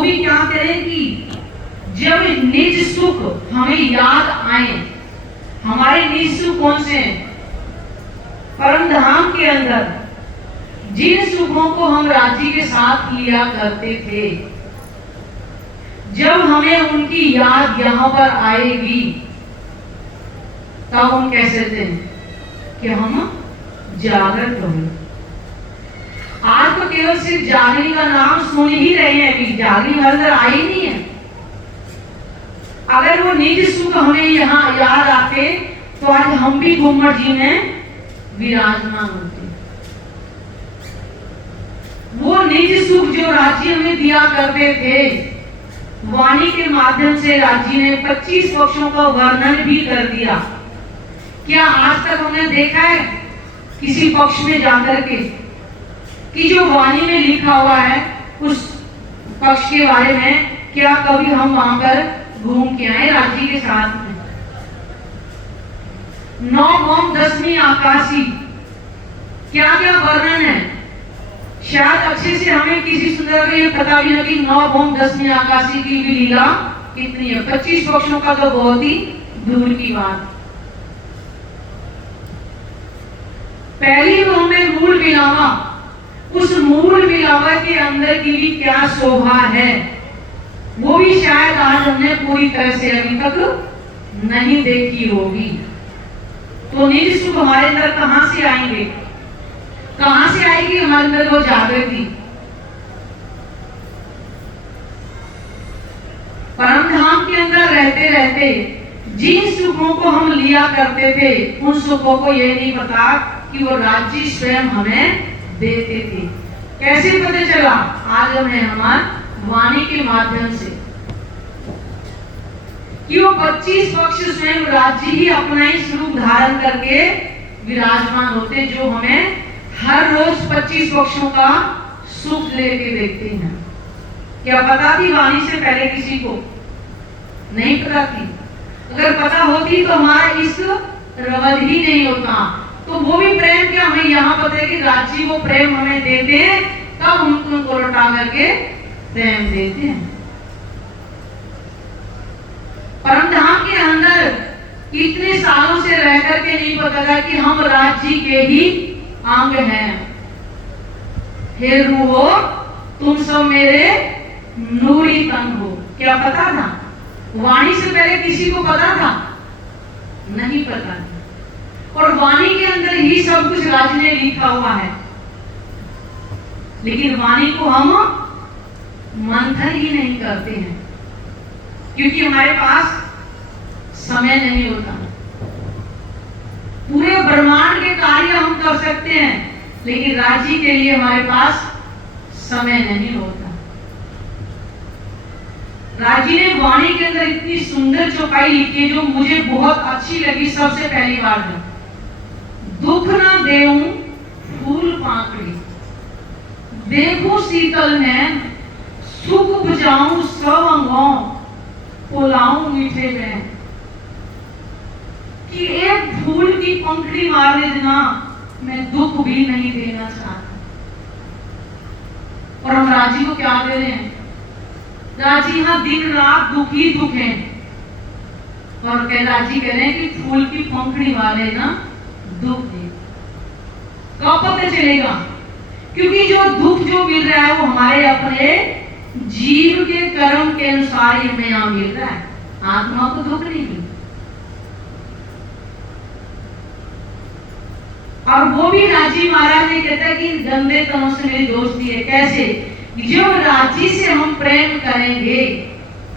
वो भी क्या करें कि जब निज सुख हमें याद आए, हमारे निज सुख कौन से हैं? परम धाम के अंदर जिन सुखों को हम राज्य के साथ लिया करते थे, जब हमें उनकी याद यहाँ पर आएगी तब हम कैसे थे कि हम जागृत होंगे। आज तो केवल सिर्फ जागने का नाम सुन ही रहे हैं, कि जागने अंदर आई नहीं है। अगर वो निज सुख हमें यहाँ याद आते तो आज हम भी घुम्मट जी में विराजमान होते। वो निज सुख जो राज्य हमें दिया करते थे, वाणी के माध्यम से राज्य ने 25 पक्षों का वर्णन भी कर दिया। क्या आज तक हमने देखा है किसी पक्ष में जाकर के कि जो वाणी में लिखा हुआ है उस पक्ष के बारे में, क्या कभी हम वहां पर घूम के आए राज्य के साथ में? 9 भौम 10वीं आकाशी, क्या क्या वर्णन है? शायद अच्छे से हमें किसी सुंदर को ये पता भी नहीं कि 9 भौम 10वीं आकाशी की भी लीला कितनी है। 25 पक्षों का तो बहुत ही दूर की बात। पहली भौम में मूल बिलावा, उस मूल बिलावा के अंदर की भी क्या शोभा है, वो भी शायद आज हमने पूरी तरह से अभी तक नहीं देखी होगी। तो निज सुख हमारे अंदर कहां से आएंगे? कहां से आएगी हमारे अंदर वो जागृति? परम धाम के अंदर रहते रहते जिन सुखों को हम लिया करते थे, उन सुखों को ये नहीं पता कि वो राज्य स्वयं हमें देते थे। कैसे पता चला? आज हमें हमारे वाणी के माध्यम से कि वो 25 पक्ष स्वयं राज्य ही अपना ही स्वरूप धारण करके विराजमान होते, जो हमें हर रोज 25 पक्षों का सुख लेके देखते हैं। क्या पता थी वाणी से पहले किसी को? नहीं पता थी। अगर पता होती तो हमारा इश्क रवद ही नहीं होता। तो वो भी प्रेम क्या हमें यहाँ पता है कि राज्य वो प्रेम हमें देते हैं, तब हम उनको लौटा करके प्रेम देते हैं। परमधाम के अंदर कितने सालों से रह करके नहीं पता था कि हम राज्य के ही अंग हैं। हे रूहो तुम सब मेरे नूरी तन हो, क्या पता था? वाणी से पहले किसी को पता था? नहीं पता था। और वाणी के अंदर ही सब कुछ राज्य ने लिखा हुआ है, लेकिन वाणी को हम मंथन ही नहीं करते हैं, क्योंकि हमारे पास समय नहीं होता। पूरे ब्रह्मांड के कार्य हम कर सकते हैं, लेकिन राज्य के लिए हमारे पास समय नहीं होता। राज्य ने वाणी के अंदर इतनी सुंदर चौपाई लिखी है जो मुझे बहुत अच्छी लगी। सबसे पहली बार में दुख न देऊं फूल पाकड़ी, देखो शीतल में सुख बुझाऊं सब अंगों, पुलाऊं मीठे में। कि एक फूल की पंखड़ी मार देना, मैं दुख भी नहीं देना चाहता। और हम राजी को क्या दे रहे हैं? राजी यहाँ दिन रात दुख ही दुख है। और राजी कह रहे हैं कि फूल की पंखड़ी वाले ना दुख दे। कब पता चलेगा? क्योंकि जो दुख जो मिल रहा है वो हमारे अपने जीव के कर्म के अनुसार ही हमें यहाँ मिल रहा है। आत्मा को दुख नहीं मिलता। और वो भी राजी महाराज ने कहता है कि गंदे तनों से मेरी दोस्ती है। कैसे? जब राजी से हम प्रेम करेंगे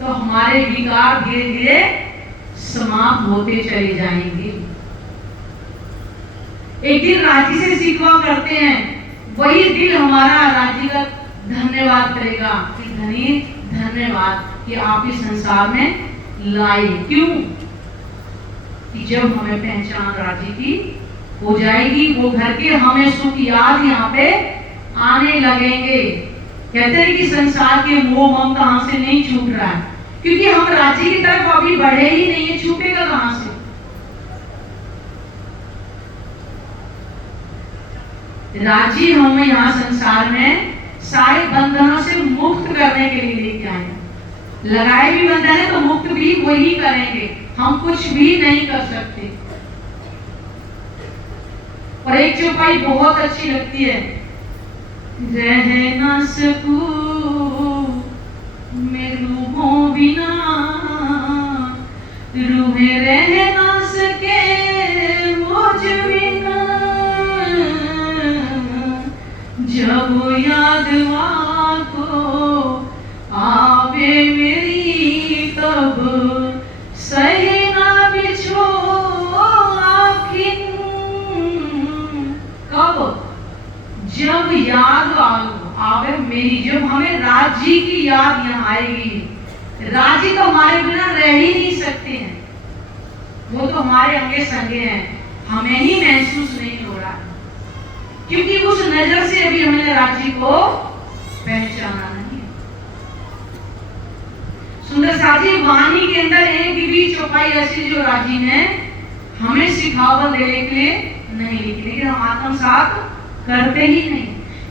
तो हमारे विकार धीरे धीरे समाप्त होते चले जाएंगे। एक दिन राजी से शिकवा करते हैं, वही दिल हमारा राजी का धन्यवाद करेगा कि धनी धन्यवाद कि आप इस संसार में लाए। क्यों? कि जब हमें पहचान राजी की हो जाएगी, वो घर के हमें सुख याद यहाँ पे आने लगेंगे। कहते हैं कि संसार के मोह मम कहां से नहीं छूट रहा है, क्योंकि हम राज्य की तरफ अभी बढ़े ही नहीं है। छूटेगा कहां से? राज्य हम यहाँ संसार में सारे बंधनों से मुक्त करने के लिए लेके आए हैं। लगाए भी बंधन है तो मुक्त भी वही करेंगे, हम कुछ भी नहीं कर सकते। और एक चौपाई बहुत अच्छी लगती है, रह ना सकूं मैं रूहों बिना, रूहें रह ना सके मुझ बिना, जब याद को आवे मेरी तब सही ना बिछो आखिर। कब? जब याद आवे मेरी, जब हमें राज जी की याद यहाँ आएगी। राज जी तो हमारे बिना रह ही नहीं सकते हैं, वो तो हमारे अंगे संगे हैं, हमें ही महसूस नहीं हो रहा है, क्योंकि उस नजर से अभी हमने राज जी को पहचाना नहीं। सुंदर साथी, वाणी के अंदर एक भी चौपाई ऐसी जो राज जी ने हमें सिखावत देने के लिए नहीं लिखी, लेकिन हम आत्मसात करते ही नहीं,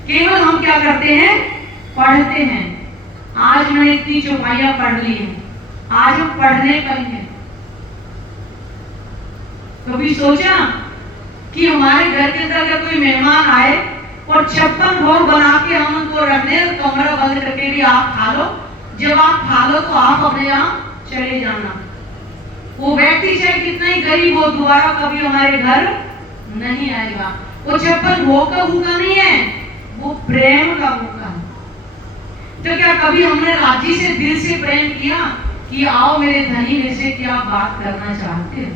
केवल हम क्या करते हैं, पढ़ते हैं। आज मैंने इतनी चौपाइयां पढ़ ली हैं, आज हम पढ़ने पर ही हैं। कभी सोचा कि हमारे घर के अंदर अगर कोई मेहमान आए और 56 भोग बना के हम उनको रख दें, कमरा बंद करके भी आप खा लो, जब आप खा लो तो आप अपने यहाँ चले जाना। वो व्यक्ति चाहे कितना ही गरीब हो, दोबारा कभी हमारे घर नहीं आएगा। वो 56 भोग का भूखा नहीं है, वो प्रेम का भूखा है। तो क्या कभी हमने राजी से दिल से प्रेम किया कि आओ मेरे धनी, में से क्या बात करना चाहते हो?